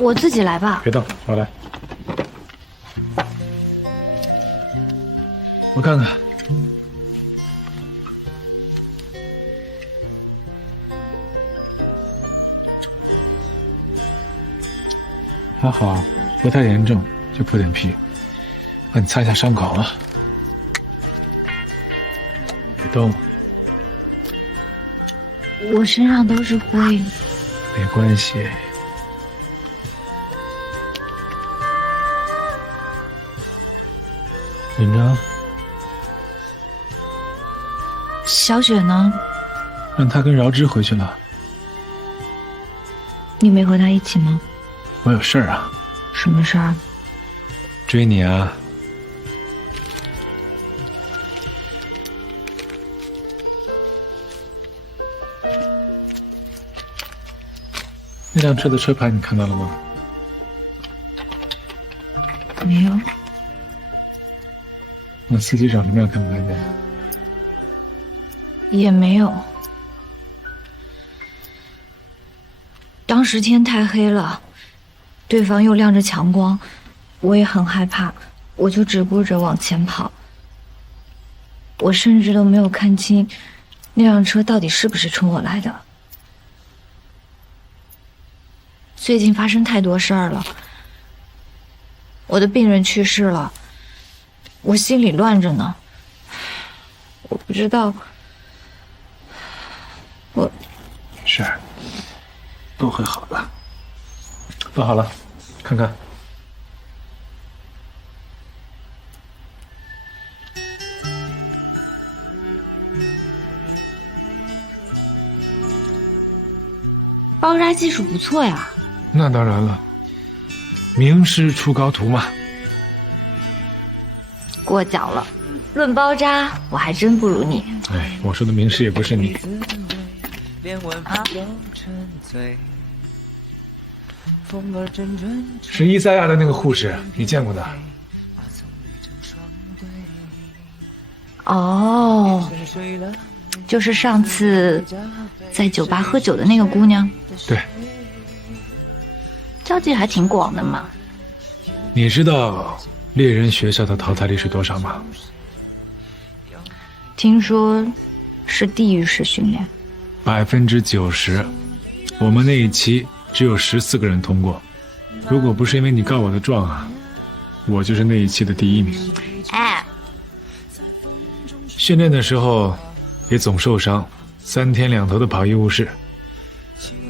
我自己来吧。别动，我来。我看看。还好，不太严重，就破点皮。帮你擦一下伤口啊。动。我身上都是灰。没关系。怎么着？小雪呢？让她跟饶之回去了。你没和她一起吗？我有事儿啊。什么事儿？追你啊。那辆车的车牌你看到了吗？没有。那司机长什么样看不看见？也没有。当时天太黑了，对方又亮着强光，我也很害怕，我就只顾着往前跑。我甚至都没有看清那辆车到底是不是冲我来的。最近发生太多事儿了，我的病人去世了，我心里乱着呢。我不知道，我是，都会好的。放好了，看看。包扎技术不错呀。那当然了，名师出高徒嘛。过奖了，论包扎我还真不如你。哎，我说的名师也不是你。啊？是伊赛亚的那个护士，你见过的？哦，就是上次在酒吧喝酒的那个姑娘。对。交际还挺广的嘛。你知道猎人学校的淘汰率是多少吗？听说是地狱式训练。90%。我们那一期只有14个人通过。如果不是因为你告我的状啊，我就是那一期的第1名。哎，训练的时候也总受伤，3天2头的跑医务室。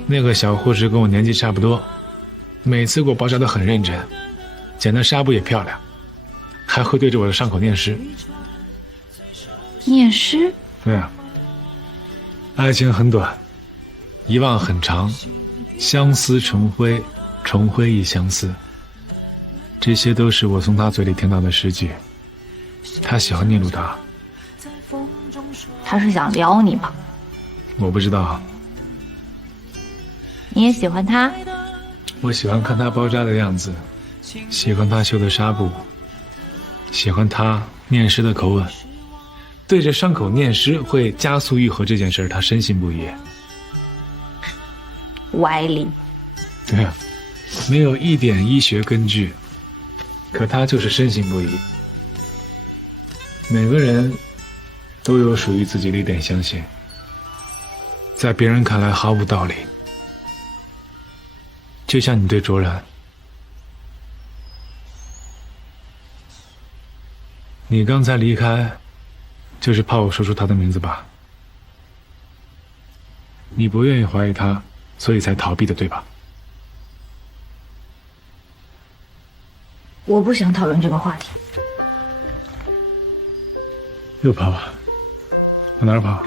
那个小护士跟我年纪差不多，每次给我包扎得很认真，剪的纱布也漂亮，还会对着我的伤口念诗。念诗？对啊。爱情很短，遗忘很长，相思成灰，重灰亦相思。这些都是我从他嘴里听到的诗句。他喜欢聂鲁达。他是想撩你吧？我不知道。你也喜欢他？我喜欢看他包扎的样子，喜欢他绣的纱布，喜欢他念诗的口吻。对着伤口念诗会加速愈合这件事，他深信不疑。歪理。对啊，没有一点医学根据，可他就是深信不疑。每个人都有属于自己的一点相信，在别人看来毫无道理。就像你对卓然，你刚才离开就是怕我说出他的名字吧？你不愿意怀疑他，所以才逃避的，对吧？我不想讨论这个话题。又跑啊？往哪儿跑？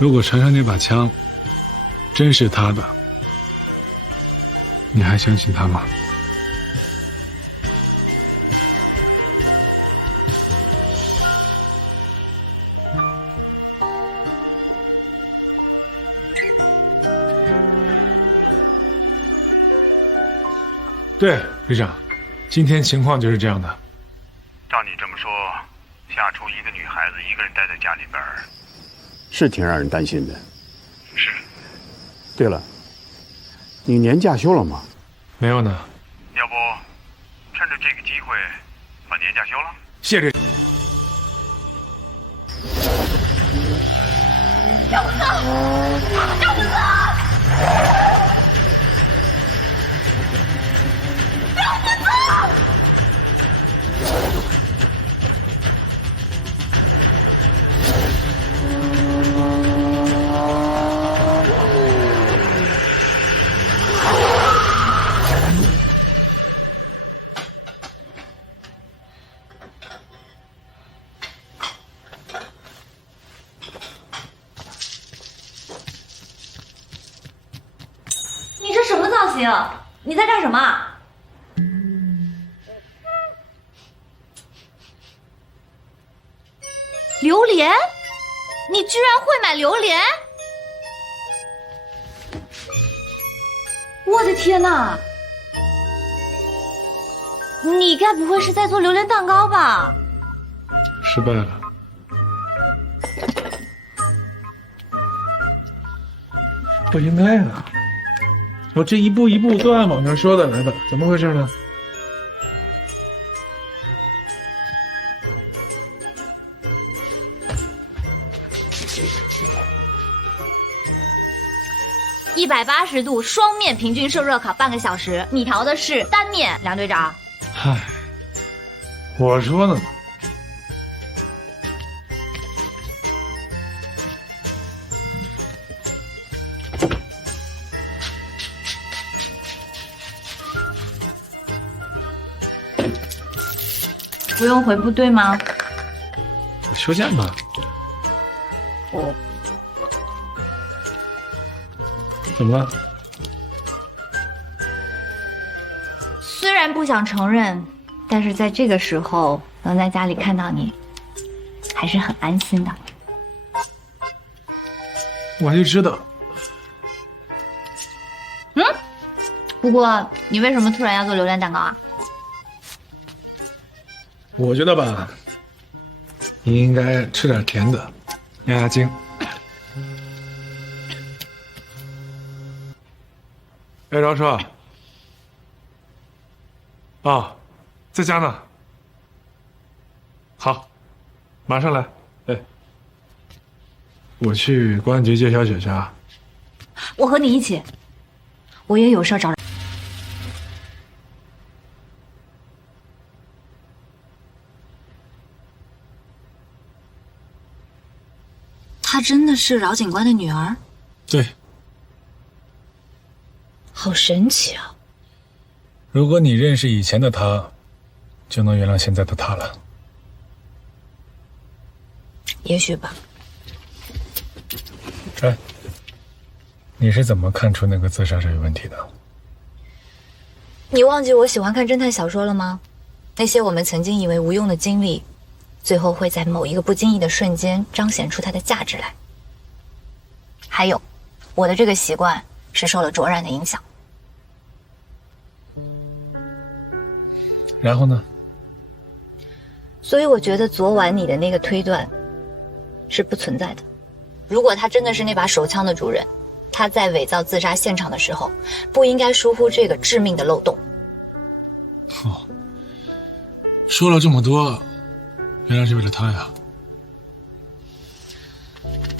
如果船上那把枪真是他的，你还相信他吗？对，队长，今天情况就是这样的。照你这么说，夏初一个女孩子一个人待在家里边，是挺让人担心的。是。对了，你年假休了吗？没有呢。要不，趁着这个机会，把年假休了？谢这。找不到，找不到！你这什么造型？你在干什么？榴莲？你居然会买榴莲？我的天哪！你该不会是在做榴莲蛋糕吧？失败了。不应该啊！我这一步一步都按网上说的来的，怎么回事呢？180度双面平均受热烤半个小时。你调的是单面，梁队长。唉，我说呢。不用回部队吗？休假吧。怎么了？虽然不想承认，但是在这个时候能在家里看到你，还是很安心的。我就知道。不过你为什么突然要做榴莲蛋糕啊？我觉得吧，你应该吃点甜的，压压惊。哎，饶车。啊，在家呢。好，马上来。哎，我去公安局接小雪去啊。我和你一起，我也有事找。她真的是饶警官的女儿？对。好神奇啊！如果你认识以前的他，就能原谅现在的他了。也许吧。哎，你是怎么看出那个自杀者有问题的？你忘记我喜欢看侦探小说了吗？那些我们曾经以为无用的经历，最后会在某一个不经意的瞬间彰显出它的价值来。还有，我的这个习惯是受了卓然的影响。然后呢？所以我觉得昨晚你的那个推断是不存在的。如果他真的是那把手枪的主人，他在伪造自杀现场的时候，不应该疏忽这个致命的漏洞。哦，说了这么多，原来是为了他呀。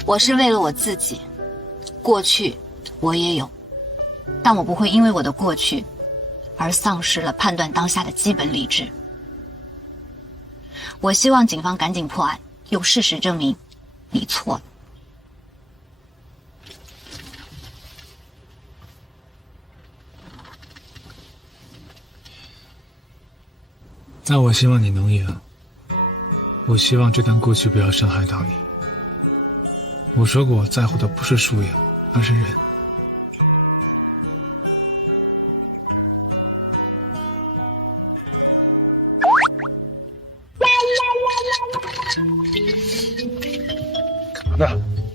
我是为了我自己，过去我也有，但我不会因为我的过去而丧失了判断当下的基本理智。我希望警方赶紧破案，用事实证明你错了。那我希望你能赢。我希望这段过去不要伤害到你。我说过，我在乎的不是输赢，而是人。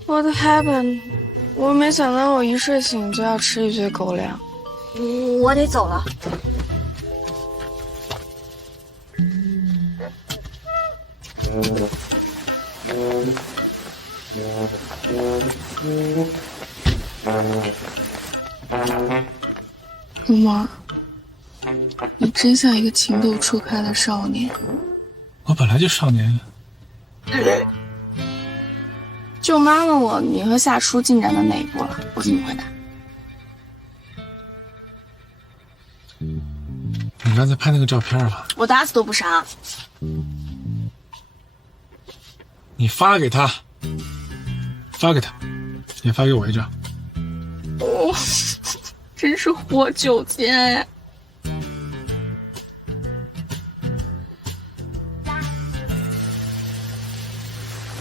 What happened？ 我没想到我一睡醒就要吃一堆狗粮。我得走了。真像一个情窦初开的少年。我本来就少年。舅妈问我你和夏初进展到哪一步了，我怎么回答？你刚才拍那个照片了？我打死都不删。你发给他，发给他，也发给我一张。哦，真是活久见呀！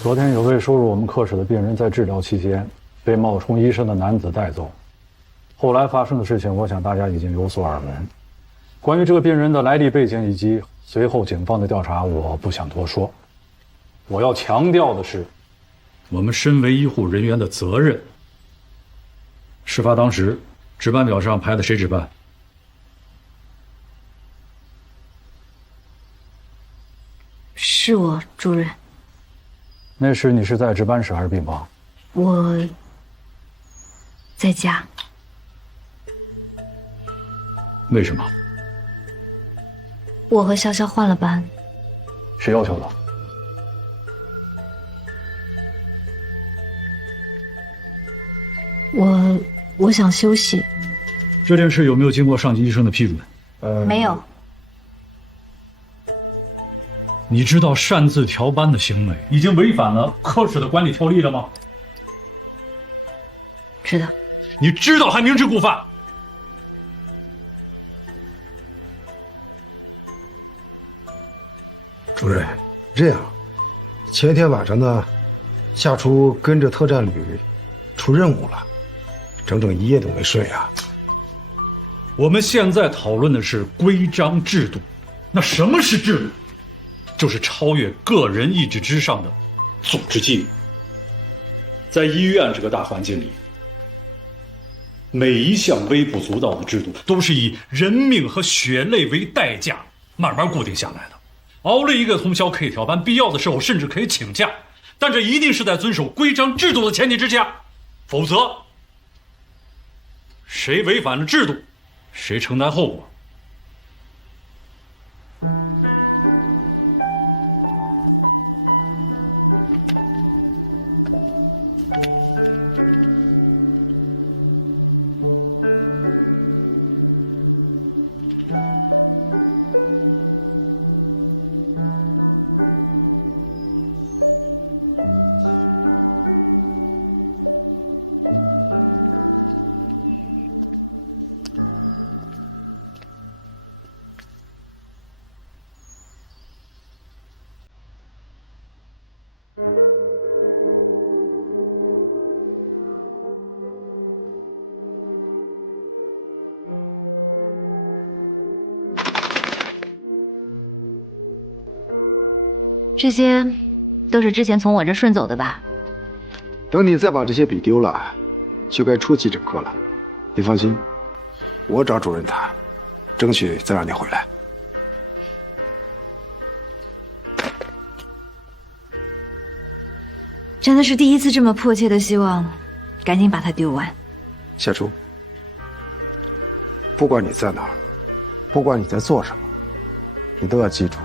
昨天有位收入我们科室的病人在治疗期间被冒充医生的男子带走，后来发生的事情，我想大家已经有所耳闻。关于这个病人的来历背景以及随后警方的调查，我不想多说。我要强调的是，我们身为医护人员的责任。事发当时，值班表上排的谁值班？是我，主任。那时你是在值班室还是病房？我在家。为什么？我和潇潇换了班。谁要求的？我想休息。这件事有没有经过上级医生的批准？没有。你知道擅自调班的行为已经违反了科室的管理条例了吗？知道。你知道还明知故犯。主任，这样，前一天晚上呢，夏初跟着特战旅出任务了，整整一夜都没睡啊。我们现在讨论的是规章制度，那什么是制度？就是超越个人意志之上的组织纪律。在医院这个大环境里，每一项微不足道的制度都是以人命和血泪为代价慢慢固定下来的。熬了一个通宵可以调班，必要的时候甚至可以请假，但这一定是在遵守规章制度的前提之下，否则谁违反了制度，谁承担后果。这些都是之前从我这顺走的吧？等你再把这些笔丢了，就该出急诊科了。你放心，我找主任谈，争取再让你回来。真的是第一次这么迫切的希望，赶紧把它丢完。夏初，不管你在哪儿，不管你在做什么，你都要记住，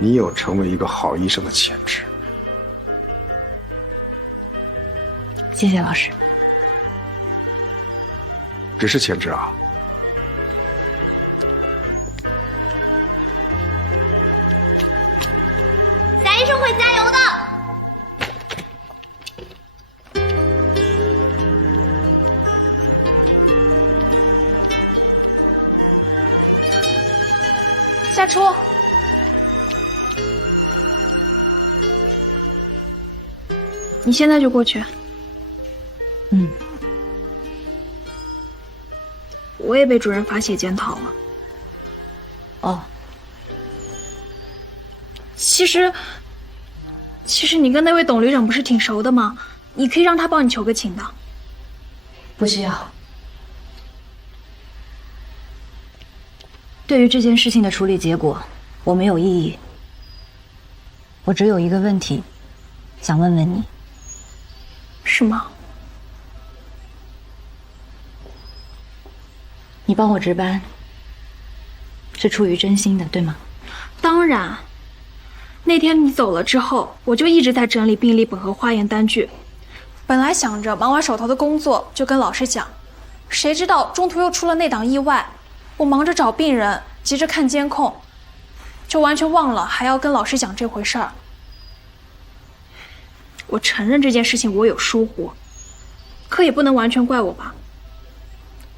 你有成为一个好医生的潜质。谢谢老师。只是潜质啊。贾医生会加油的。夏初，你现在就过去。我也被主任罚写检讨了。哦，其实你跟那位董旅长不是挺熟的吗？你可以让他帮你求个情的。不需要。对于这件事情的处理结果，我没有异议。我只有一个问题，想问问你。是吗？你帮我值班，是出于真心的，对吗？当然。那天你走了之后，我就一直在整理病历本和化验单据。本来想着忙完手头的工作就跟老师讲，谁知道中途又出了那档意外，我忙着找病人，急着看监控，就完全忘了还要跟老师讲这回事儿。我承认这件事情我有疏忽，可也不能完全怪我吧。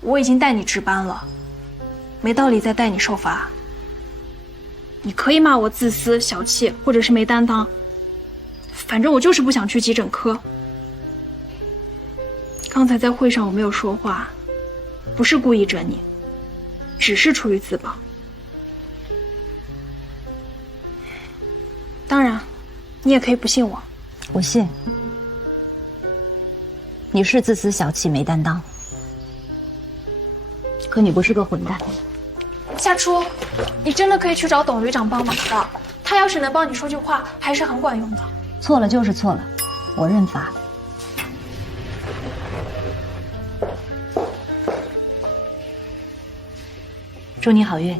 我已经带你值班了，没道理再带你受罚。你可以骂我自私、小气，或者是没担当，反正我就是不想去急诊科。刚才在会上我没有说话，不是故意整你，只是出于自保。当然，你也可以不信我。我信，你是自私、小气、没担当，可你不是个混蛋。夏初，你真的可以去找董旅长帮忙的，他要是能帮你说句话，还是很管用的。错了就是错了，我认罚。祝你好运。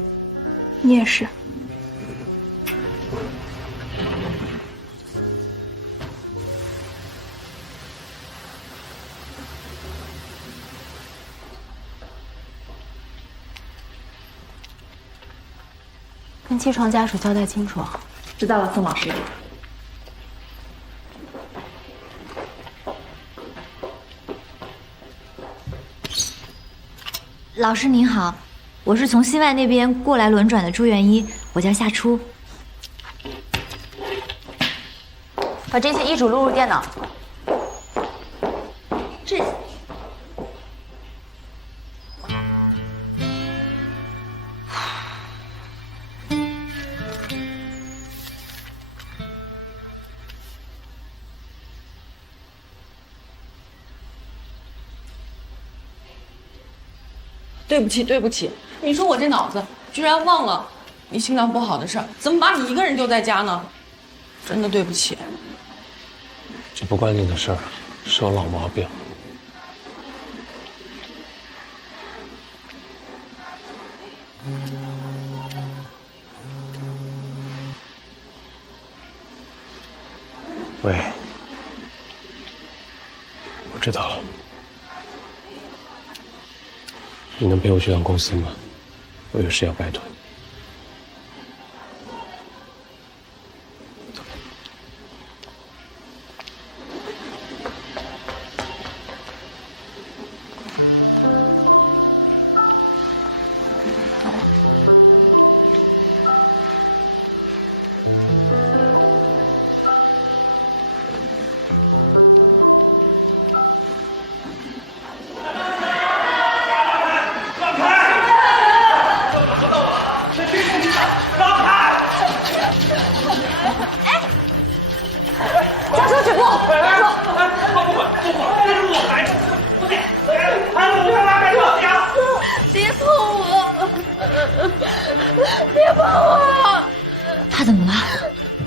你也是。跟气床家属交代清楚。知道了，宋老师。老师您好，我是从西外那边过来轮转的住院医，我叫夏初。把这些医嘱录入电脑。这。对不起，对不起，你说我这脑子居然忘了你心脏不好的事儿，怎么把你一个人丢在家呢？真的对不起。这不关你的事儿，是我老毛病。喂，我知道了。你能陪我去趟公司吗？我有事要拜托你。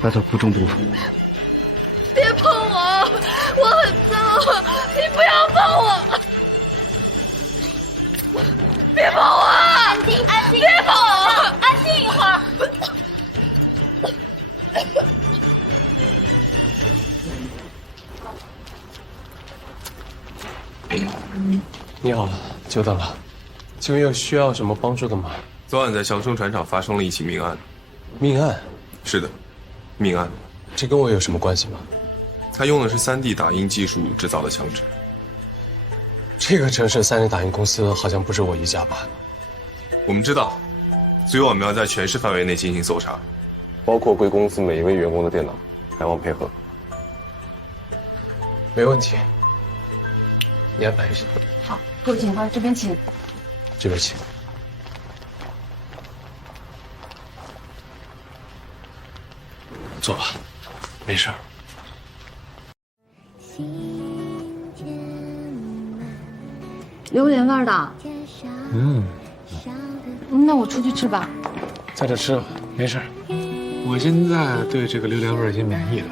那他不中毒。别碰我，我很疼，你不要碰我，别碰我，安静，安静，别碰我，安静一会儿。你好，久等了，请问有需要什么帮助的吗？昨晚在祥生船厂发生了一起命案。命案？是的，命案。这跟我有什么关系吗？他用的是3D 打印技术制造的枪支。这个城市3D 打印公司好像不是我一家吧？我们知道，所以我们要在全市范围内进行搜查，包括贵公司每一位员工的电脑，还望配合。没问题，你安排一下。好，副警官这边请。这边请。坐吧，没事儿。榴莲味的。那我出去吃吧。在这吃吧，没事儿。我现在对这个榴莲味已经免疫了。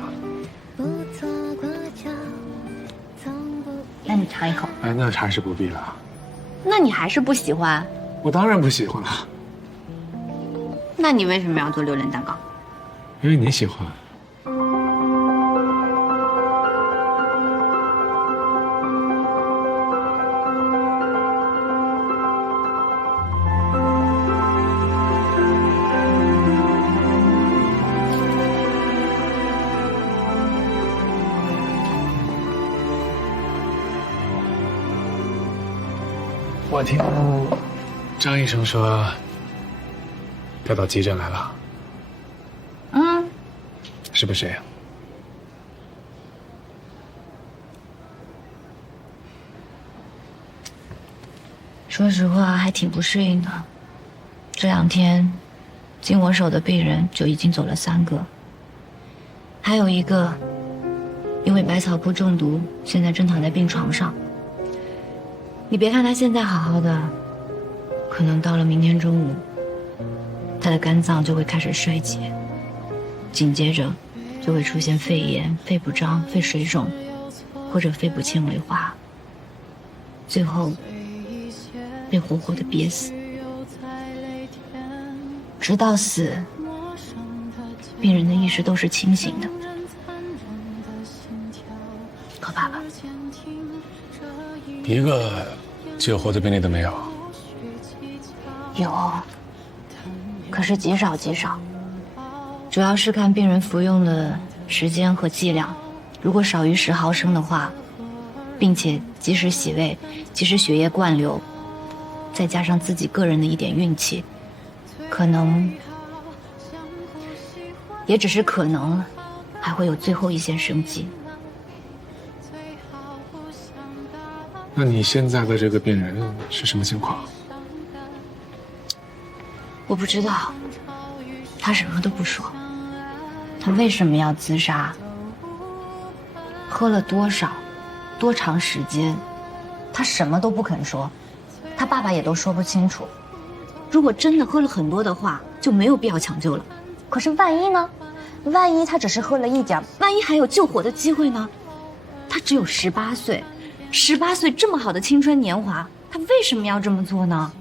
那你尝一口。哎，那还是不必了。那你还是不喜欢？我当然不喜欢了。那你为什么要做榴莲蛋糕？因为你喜欢。我听张医生说，调到急诊来了。嗯，是不是呀？说实话，还挺不适应的。这2天，经我手的病人就已经走了3个，还有1个因为百草枯中毒，现在正躺在病床上。你别看他现在好好的，可能到了明天中午，他的肝脏就会开始衰竭，紧接着就会出现肺炎、肺不张、肺水肿，或者肺部纤维化，最后被活活的憋死。直到死，病人的意识都是清醒的，可怕吧？一个救活的病例都没有。有，可是极少极少。主要是看病人服用的时间和剂量，如果少于10毫升的话，并且及时洗胃、及时血液灌流，再加上自己个人的一点运气，可能，也只是可能，还会有最后一线生机。那你现在的这个病人是什么情况？我不知道，他什么都不说。他为什么要自杀？喝了多少、多长时间？他什么都不肯说，他爸爸也都说不清楚。如果真的喝了很多的话，就没有必要抢救了。可是万一呢？万一他只是喝了一点，万一还有救活的机会呢？他只有18岁，18岁这么好的青春年华，他为什么要这么做呢？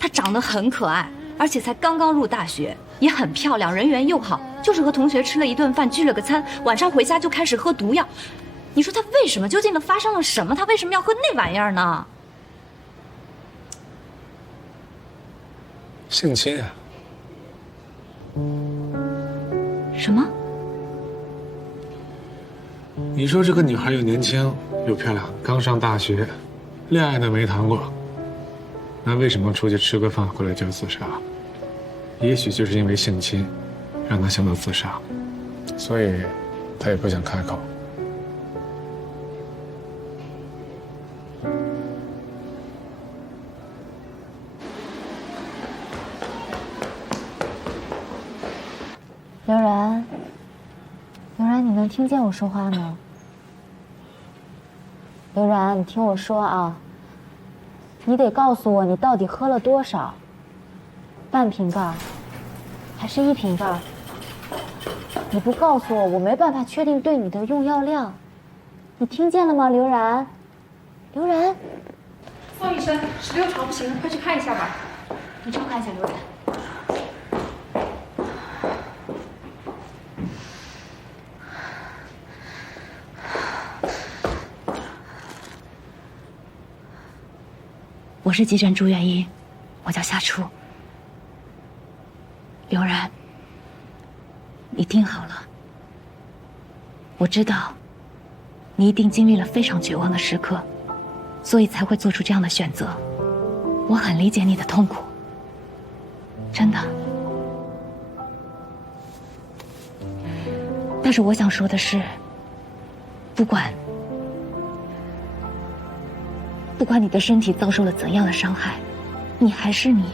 他长得很可爱，而且才刚刚入大学，也很漂亮，人缘又好，就是和同学吃了一顿饭，聚了个餐，晚上回家就开始喝毒药。你说他为什么？究竟发生了什么？他为什么要喝那玩意儿呢？性侵啊！什么？你说这个女孩又年轻又漂亮，刚上大学，恋爱都没谈过，那为什么出去吃个饭回来就要自杀？也许就是因为性侵，让她想到自杀，所以她也不想开口。刘然，刘然，你能听见我说话吗？刘然，你听我说啊，你得告诉我你到底喝了多少，半瓶盖，还是1瓶盖？你不告诉我，我没办法确定对你的用药量。你听见了吗，刘然？刘然，方医生，16床不行，快去看一下吧。你去看一下刘然。我是急诊住院医，我叫夏初。刘然，你听好了，我知道你一定经历了非常绝望的时刻，所以才会做出这样的选择。我很理解你的痛苦，真的。但是我想说的是，不管你的身体遭受了怎样的伤害，你还是你，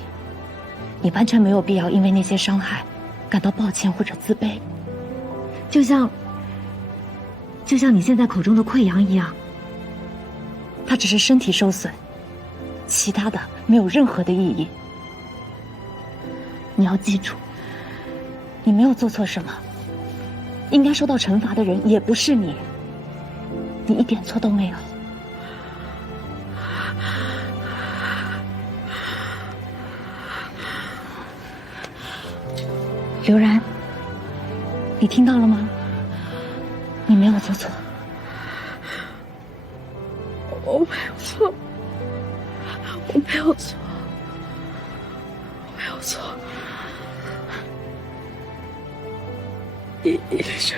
你完全没有必要因为那些伤害感到抱歉或者自卑。就像你现在口中的溃疡一样，它只是身体受损，其他的没有任何的意义。你要记住，你没有做错什么，应该受到惩罚的人也不是你，你一点错都没有。刘然，你听到了吗？你没有做错。我没有错，我没有错，我没有错。医生，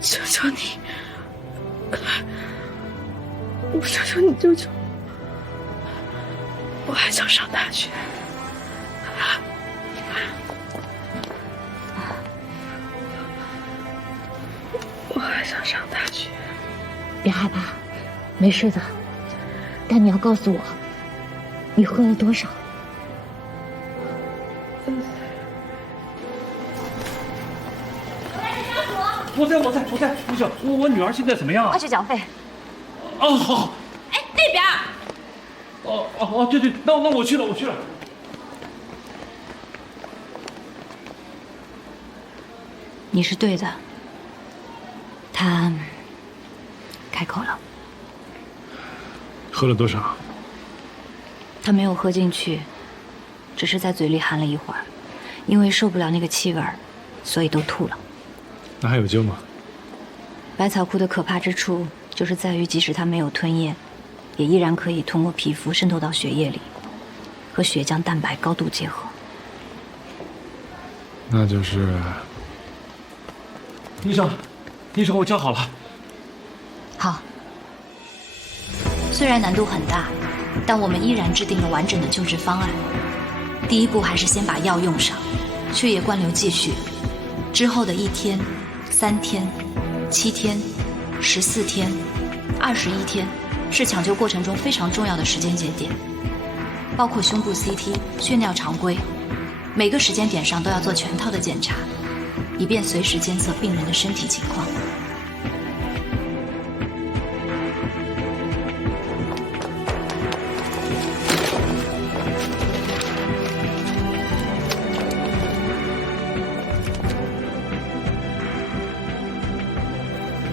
求求你，我求求你救救我，我还想上大学。我还想上大学。别害怕，没事的。但你要告诉我，你喝了多少？我在，不行，我女儿现在怎么样啊？快去缴费。哦，好。哎，那边。对，那我去了。你是对的，他开口了。喝了多少？他没有喝进去，只是在嘴里含了一会儿，因为受不了那个气味，所以都吐了。那还有救吗？百草枯的可怕之处就是在于，即使它没有吞咽，也依然可以通过皮肤渗透到血液里，和血浆蛋白高度结合。那就是……医生，我叫好了。好。虽然难度很大，但我们依然制定了完整的救治方案。第一步还是先把药用上，血液灌流继续。之后的1天、3天、7天、14天、21天，是抢救过程中非常重要的时间节点，包括胸部 CT、血尿常规，每个时间点上都要做全套的检查，以便随时监测病人的身体情况。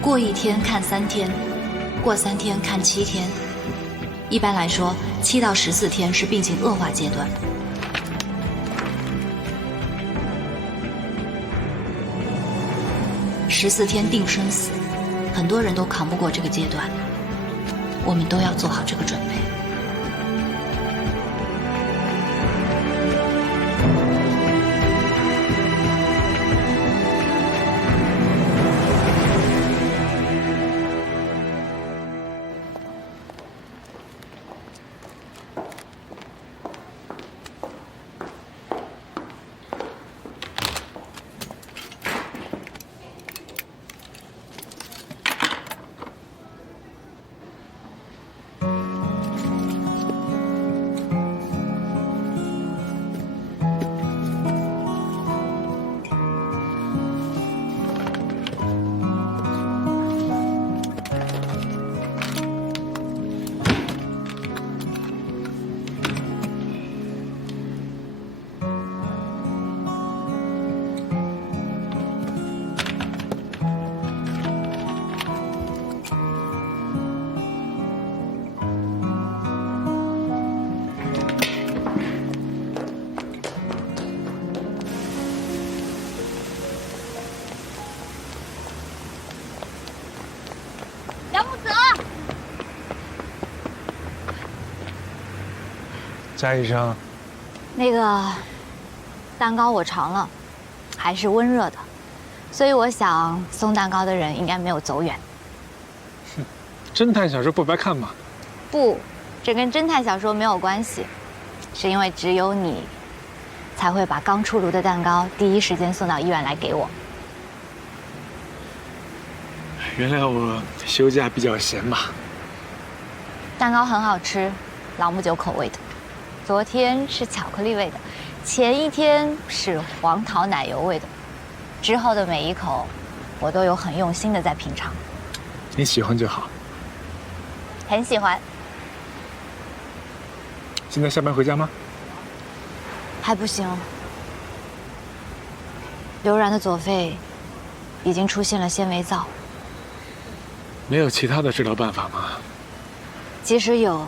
过1天看3天，过3天看7天。一般来说，7到14天是病情恶化阶段。14天定生死，很多人都扛不过这个阶段，我们都要做好这个准备。贾医生，那个蛋糕我尝了，还是温热的，所以我想送蛋糕的人应该没有走远。侦探小说不白看吗？不，这跟侦探小说没有关系，是因为只有你才会把刚出炉的蛋糕第一时间送到医院来给我。原来我休假比较闲吧。蛋糕很好吃，朗姆酒口味的。昨天是巧克力味的，前1天是黄桃奶油味的，之后的每一口，我都有很用心的在品尝。你喜欢就好。很喜欢。现在下班回家吗？还不行。刘然的左肺已经出现了纤维灶。没有其他的治疗办法吗？即使有，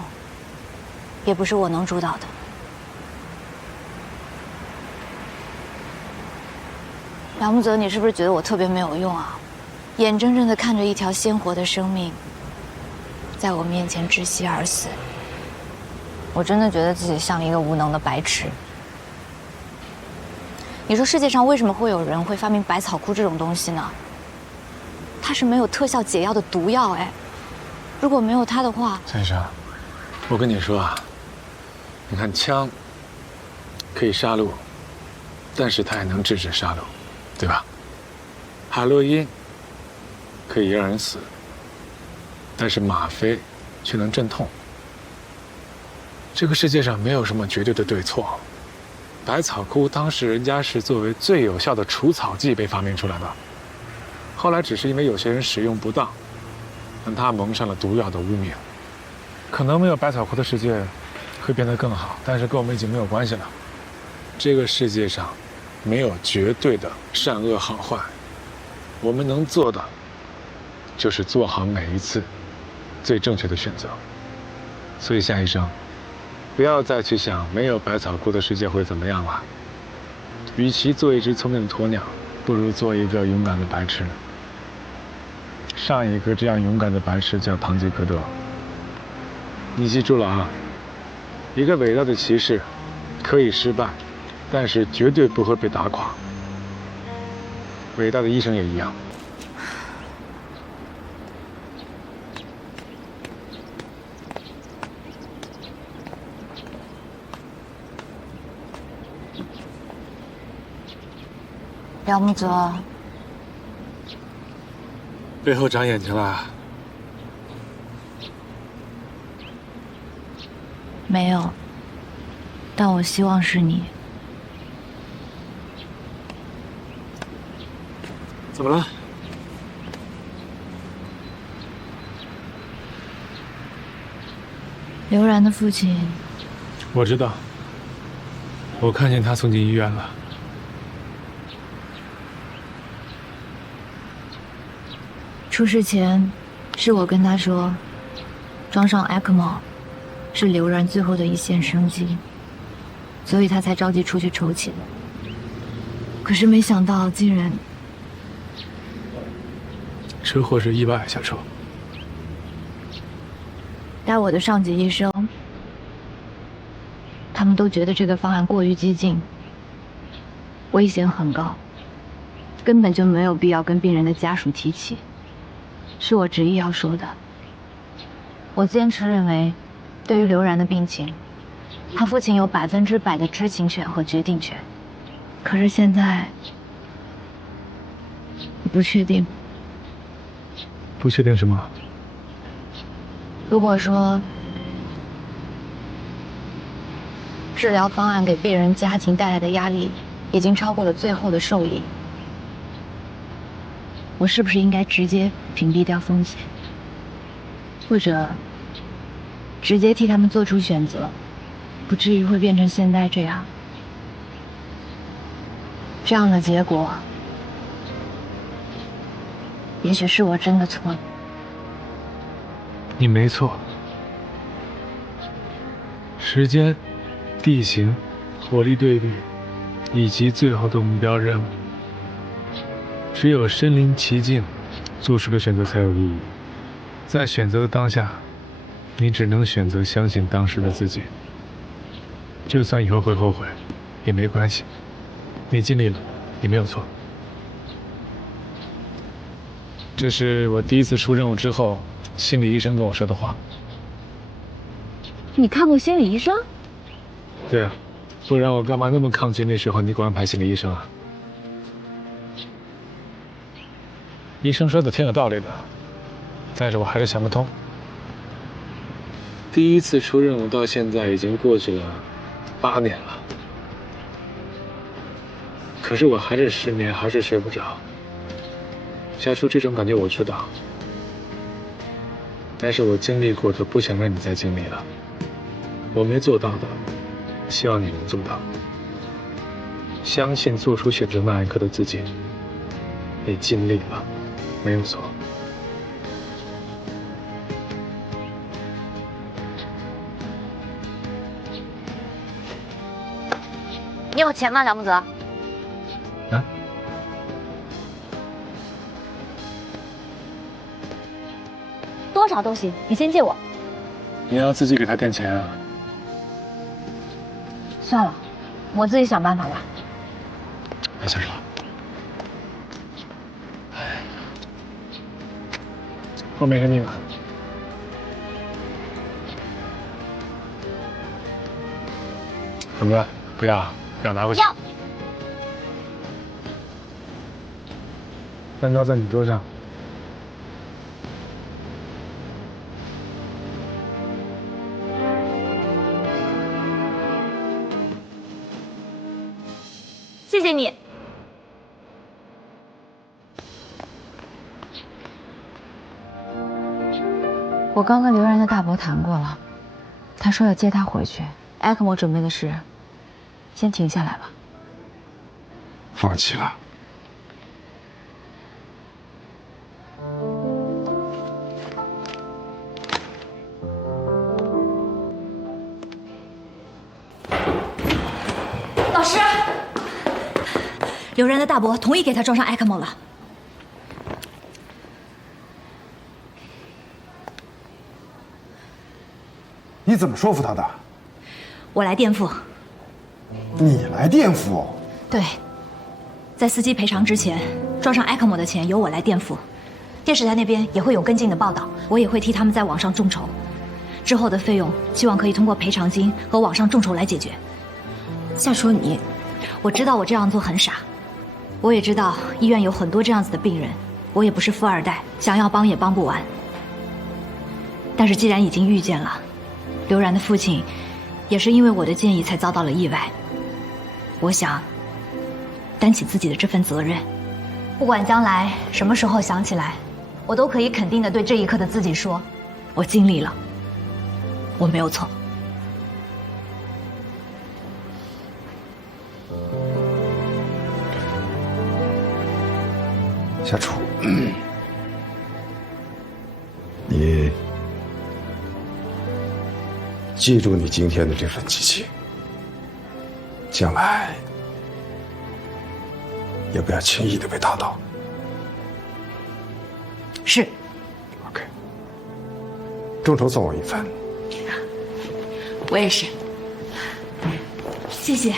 也不是我能主导的。梁木泽，你是不是觉得我特别没有用啊？眼睁睁地看着一条鲜活的生命在我面前窒息而死，我真的觉得自己像一个无能的白痴。你说世界上为什么会有人会发明百草枯这种东西呢？它是没有特效解药的毒药，哎，如果没有它的话，先生，我跟你说啊，你看枪可以杀戮，但是它也能制止杀戮，对吧？海洛因可以让人死，但是吗啡却能镇痛。这个世界上没有什么绝对的对错。百草枯当时人家是作为最有效的除草剂被发明出来的，后来只是因为有些人使用不当，让它蒙上了毒药的污名。可能没有百草枯的世界会变得更好，但是跟我们已经没有关系了。这个世界上没有绝对的善恶好坏，我们能做的就是做好每一次最正确的选择。所以夏医生，不要再去想没有百草枯的世界会怎么样了。与其做一只聪明的鸵鸟，不如做一个勇敢的白痴。上一个这样勇敢的白痴叫堂吉诃德。你记住了啊，一个伟大的骑士可以失败，但是绝对不会被打垮。伟大的医生也一样。梁木泽，背后长眼睛了？没有，但我希望是你。怎么了？刘然的父亲，我知道，我看见他送进医院了。出事前，是我跟他说，装上 ECMO 是刘然最后的一线生机，所以他才着急出去筹钱。可是没想到竟然……车祸是意外，小周。带我的上级医生，他们都觉得这个方案过于激进，危险很高，根本就没有必要跟病人的家属提起。是我执意要说的。我坚持认为，对于刘然的病情，他父亲有100%的知情权和决定权。可是现在，我不确定。不确定什么？如果说治疗方案给病人家庭带来的压力已经超过了最后的受益，我是不是应该直接屏蔽掉风险，或者直接替他们做出选择，不至于会变成现在这样？这样的结果，也许是我真的错了。你没错。时间、地形、火力对比，以及最后的目标任务，只有身临其境，做出的选择才有意义。在选择的当下，你只能选择相信当时的自己。就算以后会后悔，也没关系，你尽力了，你没有错。这是我第一次出任务之后，心理医生跟我说的话。你看过心理医生？对啊，不然我干嘛那么抗拒那时候你给我安排心理医生啊？医生说的挺有道理的，但是我还是想不通。第一次出任务到现在已经过去了8年了，可是我还是失眠，还是睡不着。夏初，这种感觉我知道，但是我经历过的，不想让你再经历了。我没做到的，希望你能做到。相信做出选择那一刻的自己，你尽力了，没有错。你有钱吗，梁木泽？啊？多少都行，你先借我。你要自己给他垫钱啊？算了，我自己想办法吧。别想了。后面给你了。怎么了？不要？不要拿回去？要。蛋糕在你桌上。谢谢你。我刚跟刘然的大伯谈过了，他说要接他回去。埃克莫准备的事，先停下来吧。放弃了。老师，刘然的大伯同意给他装上埃克莫了。你怎么说服他的？我来垫付。你来垫付？对，在司机赔偿之前，装上埃克莫的钱由我来垫付。电视台那边也会有跟进的报道，我也会替他们在网上众筹。之后的费用，希望可以通过赔偿金和网上众筹来解决。夏初，我知道我这样做很傻，我也知道医院有很多这样子的病人，我也不是富二代，想要帮也帮不完。但是既然已经遇见了，刘然的父亲也是因为我的建议才遭到了意外，我想担起自己的这份责任。不管将来什么时候想起来，我都可以肯定地对这一刻的自己说，我尽力了，我没有错。夏初，你记住你今天的这份激情，将来也不要轻易的被打倒。是。OK， 众筹送我一份。我也是。谢谢。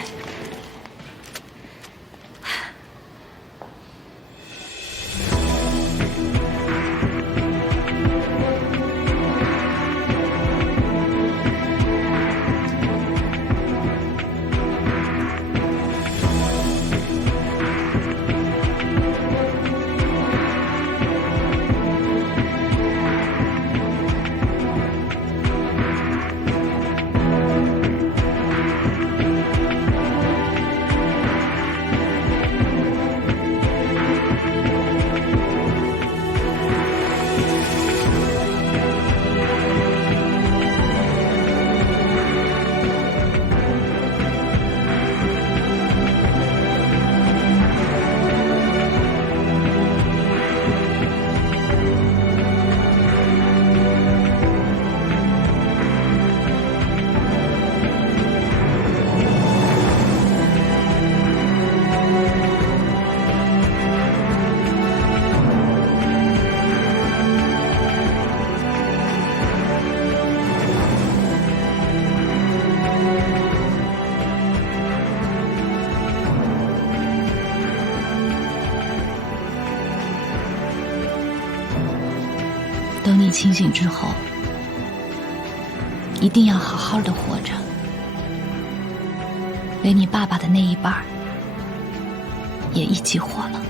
等你清醒之后，一定要好好的活着，连你爸爸的那一半也一起活了。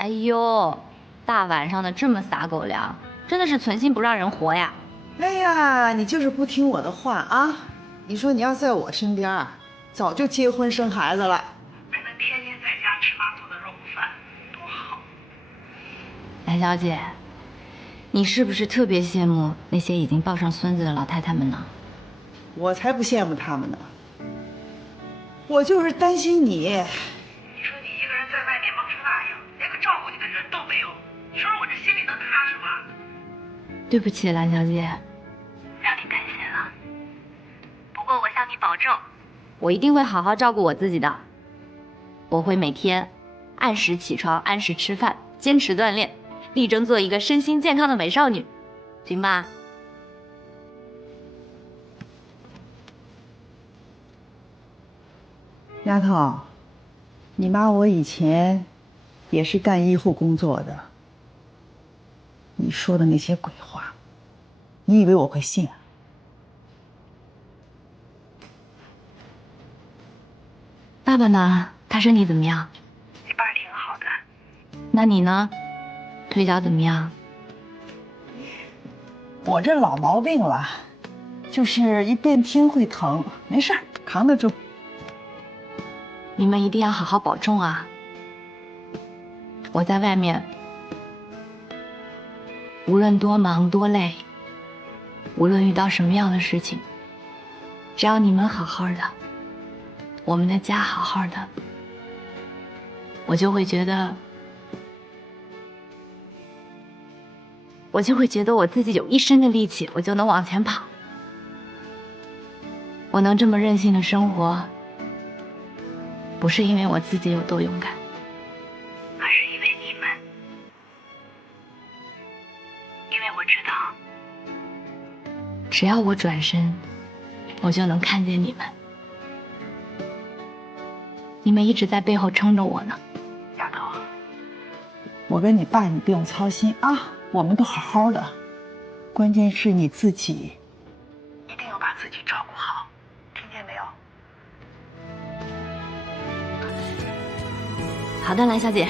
哎呦，大晚上的这么撒狗粮，真的是存心不让人活呀！哎呀，你就是不听我的话啊！你说你要在我身边，早就结婚生孩子了，还能天天在家吃妈做的肉饭，多好！蓝小姐，你是不是特别羡慕那些已经抱上孙子的老太太们呢？我才不羡慕他们呢，我就是担心你。你说你一个人在外面忙成那样，连个照顾你的人都没有，你说我这心里能踏实吗？对不起，蓝小姐，让你担心了。不过我向你保证，我一定会好好照顾我自己的。我会每天按时起床，按时吃饭，坚持锻炼，力争做一个身心健康的美少女，行吧？丫头，你妈我以前也是干医护工作的，你说的那些鬼话，你以为我会信啊？爸爸呢？他身体怎么样？你爸挺好的。那你呢？腿脚怎么样？我这老毛病了，就是一变天会疼，没事儿，扛得住。你们一定要好好保重啊！我在外面，无论多忙多累，无论遇到什么样的事情，只要你们好好的，我们的家好好的，我就会觉得我自己有一身的力气，我就能往前跑。我能这么任性的生活，不是因为我自己有多勇敢，而是因为你们。因为我知道，只要我转身，我就能看见你们。你们一直在背后撑着我呢。丫头，我跟你爸你不用操心啊，我们都好好的，关键是你自己一定要把自己照顾好，听见没有？好的，蓝小姐。